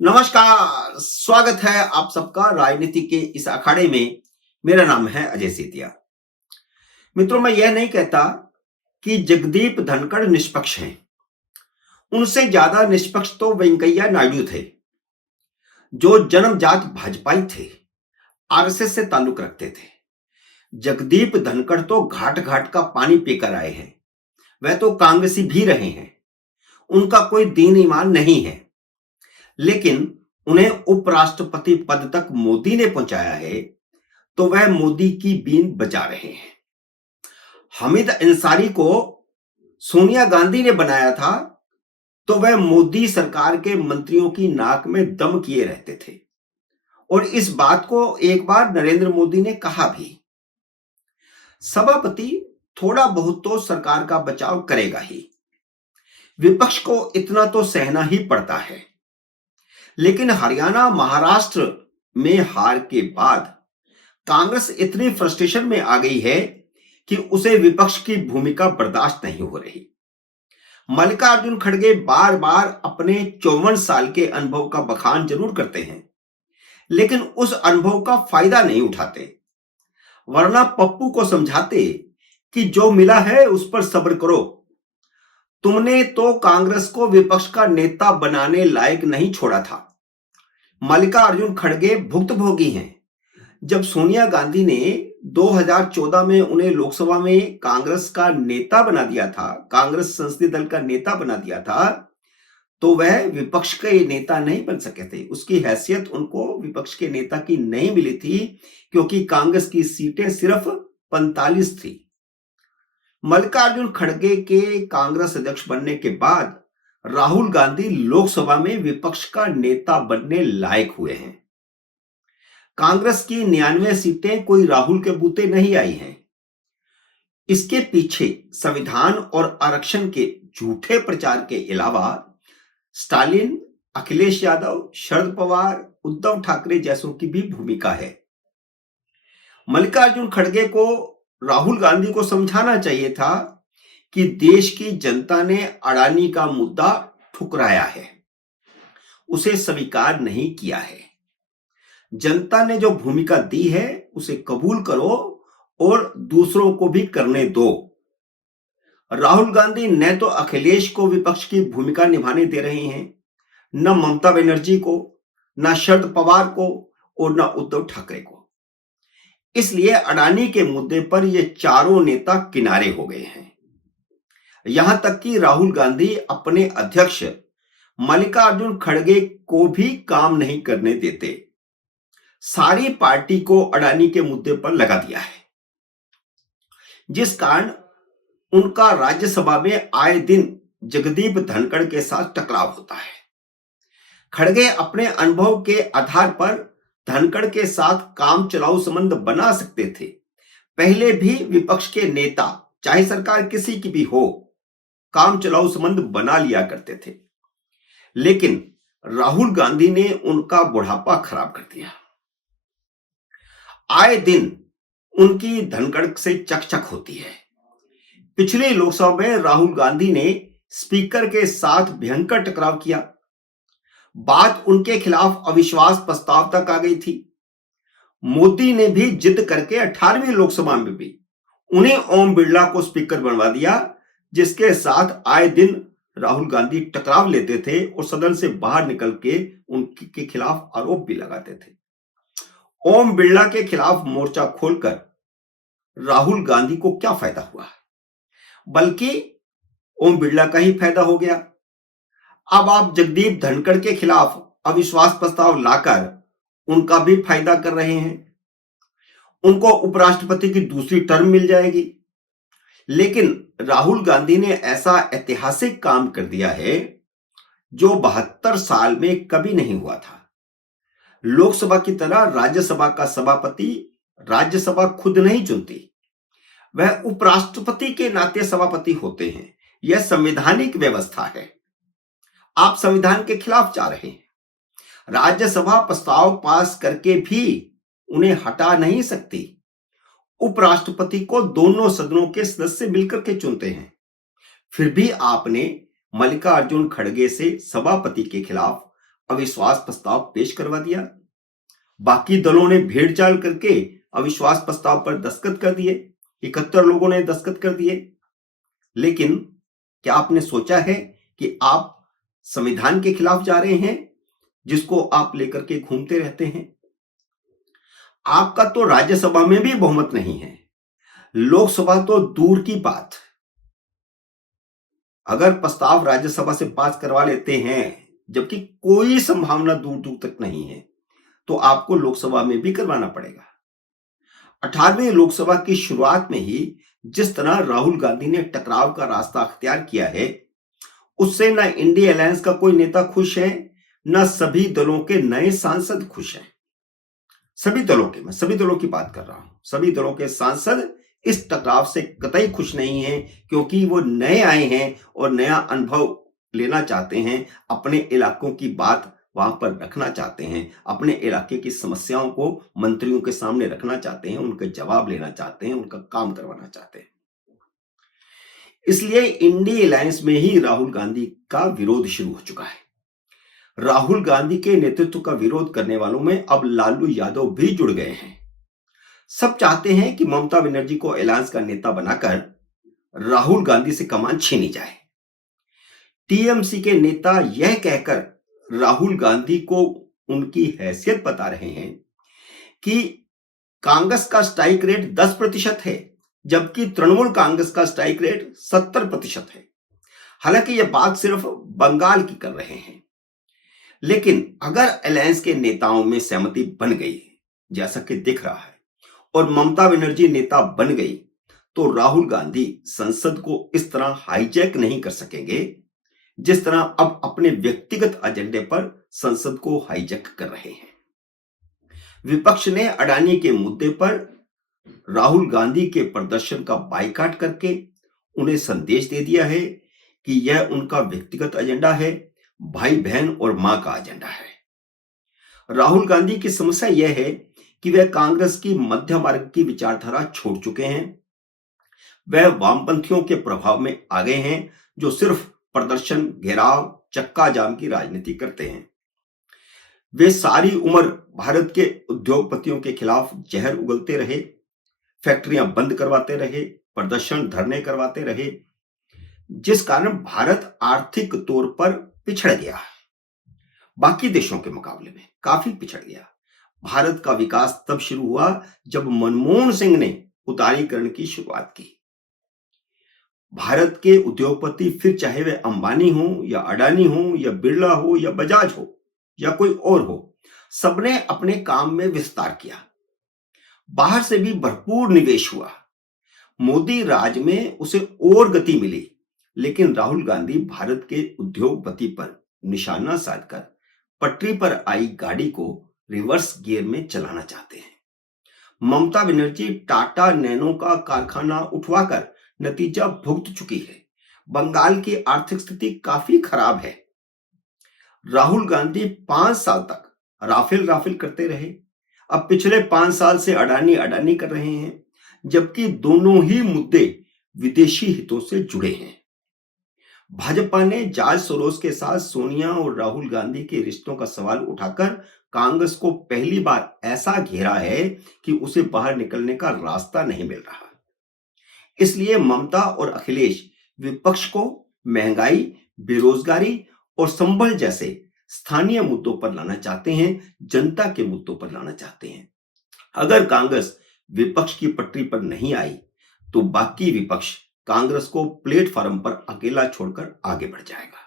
नमस्कार, स्वागत है आप सबका राजनीति के इस अखाड़े में। मेरा नाम है अजय सेतिया। मित्रों, मैं यह नहीं कहता कि जगदीप धनखड़ निष्पक्ष हैं। उनसे ज्यादा निष्पक्ष तो वेंकैया नायडू थे, जो जन्मजात भाजपाई थे, आरएसएस से ताल्लुक रखते थे। जगदीप धनखड़ तो घाट घाट का पानी पीकर आए हैं। वह तो कांग्रेसी भी रहे हैं। उनका कोई दीन ईमान नहीं है, लेकिन उन्हें उपराष्ट्रपति पद तक मोदी ने पहुंचाया है, तो वह मोदी की बीन बजा रहे हैं। हामिद अंसारी को सोनिया गांधी ने बनाया था, तो वह मोदी सरकार के मंत्रियों की नाक में दम किए रहते थे, और इस बात को एक बार नरेंद्र मोदी ने कहा भी। सभापति थोड़ा बहुत तो सरकार का बचाव करेगा ही। विपक्ष को इतना तो सहना ही पड़ता है। लेकिन हरियाणा महाराष्ट्र में हार के बाद कांग्रेस इतनी फ्रस्ट्रेशन में आ गई है कि उसे विपक्ष की भूमिका बर्दाश्त नहीं हो रही। मल्लिकार्जुन खड़गे बार बार अपने 54 साल के अनुभव का बखान जरूर करते हैं, लेकिन उस अनुभव का फायदा नहीं उठाते। वरना पप्पू को समझाते कि जो मिला है उस पर सब्र करो। तुमने तो कांग्रेस को विपक्ष का नेता बनाने लायक नहीं छोड़ा था। मल्लिकार्जुन खड़गे भुक्तभोगी हैं। जब सोनिया गांधी ने 2014 में उन्हें लोकसभा में कांग्रेस का नेता बना दिया था, कांग्रेस संसदीय दल का नेता बना दिया था, तो वह विपक्ष के नेता नहीं बन सके थे। उसकी हैसियत उनको विपक्ष के नेता की नहीं मिली थी, क्योंकि कांग्रेस की सीटें सिर्फ 45 थी। मल्लिकार्जुन खड़गे के कांग्रेस अध्यक्ष बनने के बाद राहुल गांधी लोकसभा में विपक्ष का नेता बनने लायक हुए हैं। कांग्रेस की 99 सीटें कोई राहुल के बूते नहीं आई हैं। इसके पीछे संविधान और आरक्षण के झूठे प्रचार के अलावा स्टालिन, अखिलेश यादव, शरद पवार, उद्धव ठाकरे जैसों की भी भूमिका है। मल्लिकार्जुन खड़गे को राहुल गांधी को समझाना चाहिए था कि देश की जनता ने अडानी का मुद्दा ठुकराया है, उसे स्वीकार नहीं किया है। जनता ने जो भूमिका दी है उसे कबूल करो और दूसरों को भी करने दो। राहुल गांधी न तो अखिलेश को विपक्ष की भूमिका निभाने दे रहे हैं, न ममता बनर्जी को, न शरद पवार को, और न उद्धव ठाकरे को। इसलिए अडानी के मुद्दे पर ये चारों नेता किनारे हो गए हैं। यहां तक कि राहुल गांधी अपने अध्यक्ष मल्लिकार्जुन खड़गे को भी काम नहीं करने देते। सारी पार्टी को अडानी के मुद्दे पर लगा दिया है, जिस कारण उनका राज्यसभा में आए दिन जगदीप धनखड़ के साथ टकराव होता है। खड़गे अपने अनुभव के आधार पर धनखड़ के साथ काम चलाऊ संबंध बना सकते थे। पहले भी विपक्ष के नेता, चाहे सरकार किसी की भी हो, काम चलाऊ संबंध बना लिया करते थे। लेकिन राहुल गांधी ने उनका बुढ़ापा खराब कर दिया। आए दिन उनकी धनखड़ से चकचक होती है। पिछली लोकसभा में राहुल गांधी ने स्पीकर के साथ भयंकर टकराव किया। बात उनके खिलाफ अविश्वास प्रस्ताव तक आ गई थी। मोदी ने भी जिद करके 18वीं लोकसभा में भी उन्हें ओम बिरला को स्पीकर बनवा दिया, जिसके साथ आए दिन राहुल गांधी टकराव लेते थे और सदन से बाहर निकल के उनके खिलाफ आरोप भी लगाते थे। ओम बिरला के खिलाफ मोर्चा खोलकर राहुल गांधी को क्या फायदा हुआ, बल्कि ओम बिरला का ही फायदा हो गया। अब आप जगदीप धनखड़ के खिलाफ अविश्वास प्रस्ताव लाकर उनका भी फायदा कर रहे हैं। उनको उपराष्ट्रपति की दूसरी टर्म मिल जाएगी। लेकिन राहुल गांधी ने ऐसा ऐतिहासिक काम कर दिया है जो 72 साल में कभी नहीं हुआ था। लोकसभा की तरह राज्यसभा का सभापति राज्यसभा खुद नहीं चुनती, वह उपराष्ट्रपति के नाते सभापति होते हैं। यह संवैधानिक व्यवस्था है। आप संविधान के खिलाफ जा रहे हैं। राज्यसभा प्रस्ताव पास करके भी उन्हें हटा नहीं सकती। उपराष्ट्रपति को दोनों सदनों के सदस्य मिलकर के चुनते हैं। फिर भी आपने मल्लिकार्जुन खड़गे से सभापति के खिलाफ अविश्वास प्रस्ताव पेश करवा दिया। बाकी दलों ने भेड़ चाल करके अविश्वास प्रस्ताव पर दस्तखत कर दिए, 71 लोगों ने दस्तखत कर दिए। लेकिन क्या आपने सोचा है कि आप संविधान के खिलाफ जा रहे हैं, जिसको आप लेकर के घूमते रहते हैं? आपका तो राज्यसभा में भी बहुमत नहीं है, लोकसभा तो दूर की बात। अगर प्रस्ताव राज्यसभा से पास करवा लेते हैं, जबकि कोई संभावना दूर दूर तक नहीं है, तो आपको लोकसभा में भी करवाना पड़ेगा। 18वीं लोकसभा की शुरुआत में ही जिस तरह राहुल गांधी ने टकराव का रास्ता अख्तियार किया है, उससे न इंडिया अलायंस का कोई नेता खुश है, न सभी दलों के नए सांसद खुश हैं। सभी दलों के, मैं सभी दलों की बात कर रहा हूं, सभी दलों के सांसद इस टकराव से कतई खुश नहीं हैं, क्योंकि वो नए आए हैं और नया अनुभव लेना चाहते हैं, अपने इलाकों की बात वहां पर रखना चाहते हैं, अपने इलाके की समस्याओं को मंत्रियों के सामने रखना चाहते हैं, उनके जवाब लेना चाहते हैं, उनका काम करवाना चाहते हैं। इसलिए इंडिया अलायंस में ही राहुल गांधी का विरोध शुरू हो चुका है। राहुल गांधी के नेतृत्व का विरोध करने वालों में अब लालू यादव भी जुड़ गए हैं। सब चाहते हैं कि ममता बनर्जी को अलायंस का नेता बनाकर राहुल गांधी से कमान छीनी जाए। टीएमसी के नेता यह कहकर राहुल गांधी को उनकी हैसियत बता रहे हैं कि कांग्रेस का स्ट्राइक रेट 10% है, जबकि तृणमूल कांग्रेस का स्ट्राइक रेट 70% है। हालांकि यह बात सिर्फ बंगाल की कर रहे हैं, लेकिन अगर अलायंस के नेताओं में सहमति बन गई, जैसा कि दिख रहा है, और ममता बनर्जी नेता बन गई, तो राहुल गांधी संसद को इस तरह हाईजैक नहीं कर सकेंगे, जिस तरह अब अपने व्यक्तिगत एजेंडे पर संसद को हाईजैक कर रहे हैं। विपक्ष ने अडानी के मुद्दे पर राहुल गांधी के प्रदर्शन का बायकॉट करके उन्हें संदेश दे दिया है कि यह उनका व्यक्तिगत एजेंडा है, भाई बहन और मां का एजेंडा है। राहुल गांधी की समस्या यह है कि वह कांग्रेस की मध्य मार्ग की विचारधारा छोड़ चुके हैं। वह वामपंथियों के प्रभाव में आ गए हैं, जो सिर्फ प्रदर्शन, घेराव, चक्का जाम की राजनीति करते हैं। वे सारी उम्र भारत के उद्योगपतियों के खिलाफ जहर उगलते रहे, फैक्ट्रियां बंद करवाते रहे, प्रदर्शन, धरने करवाते रहे, जिस कारण भारत आर्थिक तौर पर पिछड़ गया। बाकी देशों के मुकाबले में काफी पिछड़ गया। भारत का विकास तब शुरू हुआ जब मनमोहन सिंह ने उदारीकरण की शुरुआत की। भारत के उद्योगपति, फिर चाहे वे अंबानी हो या अडानी हो या बिरला हो या बजाज हो या कोई और हो, सबने अपने काम में विस्तार किया। बाहर से भी भरपूर निवेश हुआ। मोदी राज में उसे और गति मिली, लेकिन राहुल गांधी भारत के उद्योगपति पर निशाना साधकर पटरी पर आई गाड़ी को रिवर्स गियर में चलाना चाहते हैं। ममता बनर्जी टाटा नैनो का कारखाना उठवाकर नतीजा भुगत चुकी है। बंगाल की आर्थिक स्थिति काफी खराब है। राहुल गांधी 5 साल तक राफेल करते रहे, अब पिछले 5 साल से अडानी अडानी कर रहे हैं, जबकि दोनों ही मुद्दे विदेशी हितों से जुड़े हैं। भाजपा ने जॉर्ज सोरोस के साथ सोनिया और राहुल गांधी के रिश्तों का सवाल उठाकर कांग्रेस को पहली बार ऐसा घेरा है कि उसे बाहर निकलने का रास्ता नहीं मिल रहा। इसलिए ममता और अखिलेश विपक्ष को महंगाई, बेरोजगारी और संबल जैसे स्थानीय मुद्दों पर लाना चाहते हैं, जनता के मुद्दों पर लाना चाहते हैं। अगर कांग्रेस विपक्ष की पटरी पर नहीं आई, तो बाकी विपक्ष कांग्रेस को प्लेटफॉर्म पर अकेला छोड़कर आगे बढ़ जाएगा।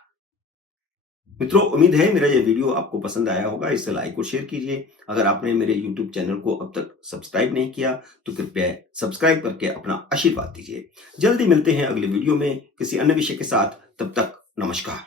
मित्रों, उम्मीद है मेरा यह वीडियो आपको पसंद आया होगा। इसे लाइक और शेयर कीजिए। अगर आपने मेरे YouTube चैनल को अब तक सब्सक्राइब नहीं किया, तो कृपया सब्सक्राइब करके अपना आशीर्वाद दीजिए। जल्दी मिलते हैं अगले वीडियो में किसी अन्य विषय के साथ। तब तक नमस्कार।